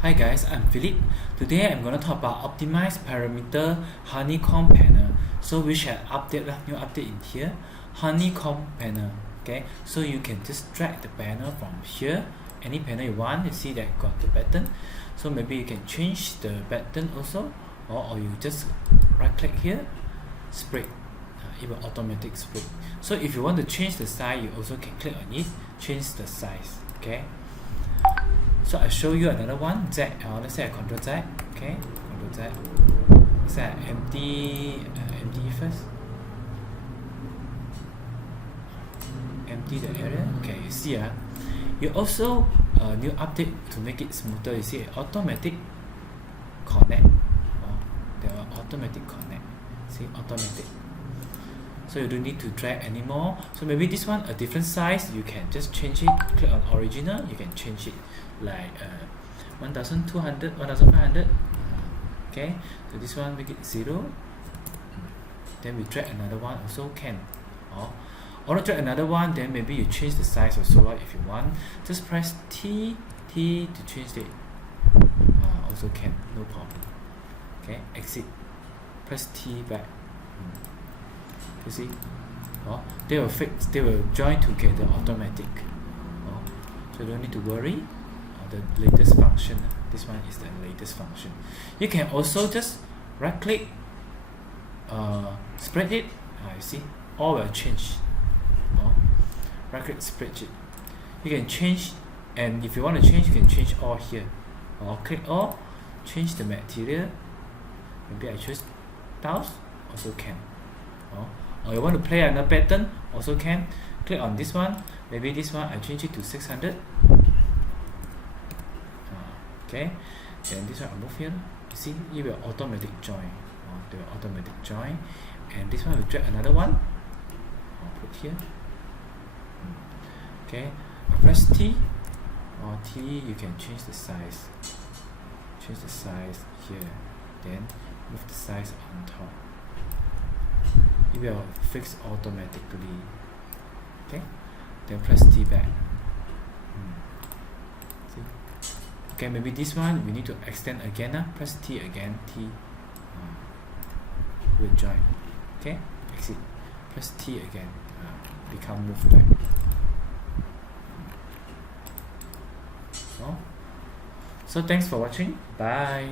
Hi guys, I'm Philip. Today I'm going to talk about optimize parameter Honeycomb panel. So we shall update new update in here, Honeycomb panel. Okay, so you can just drag the panel from here, any panel you want. You see that got the button. So maybe you can change the button also, or you just right click here, spread. It will automatic spread. So if you want to change the size, you also can click on it, change the size. Okay. So I show you another one, Z. Let's say I Control Z. Okay, Control Z. Let's say I empty first. Empty the area. Okay, you see you also new update to make it smoother. You see automatic connect. There are automatic connect. See automatic. So you don't need to drag anymore. So maybe this one a different size, you can just change it. Click on original, you can change it like 1200, 1500. Okay, so this one make it 0. Then we drag another one also can. Or drag another one, then maybe you change the size also if you want. Just press T to change it. Also can, no problem. Okay, exit. Press T back. You see, they will join together automatic. So you don't need to worry. The latest function, this one is the latest function. You can also just right click, spread it. You see, all will change. Right click, spread it. You can change, and if you want to change, you can change all here. Click all, change the material. Maybe I choose tiles, also can. Or you want to play another pattern, also can. Click on this one. Maybe this one I change it to 600. Okay, then this one I move here. You see, it will automatic join. They will automatic join. And this one will drag another one. I'll put here. Okay, I press T. T, you can change the size. Change the size here. Then move the size on top. It will fix automatically. Okay, then press T back. See? Okay, maybe this one we need to extend again. Press T again. T will join. Okay, exit. Press T again. Become move back. So thanks for watching. Bye.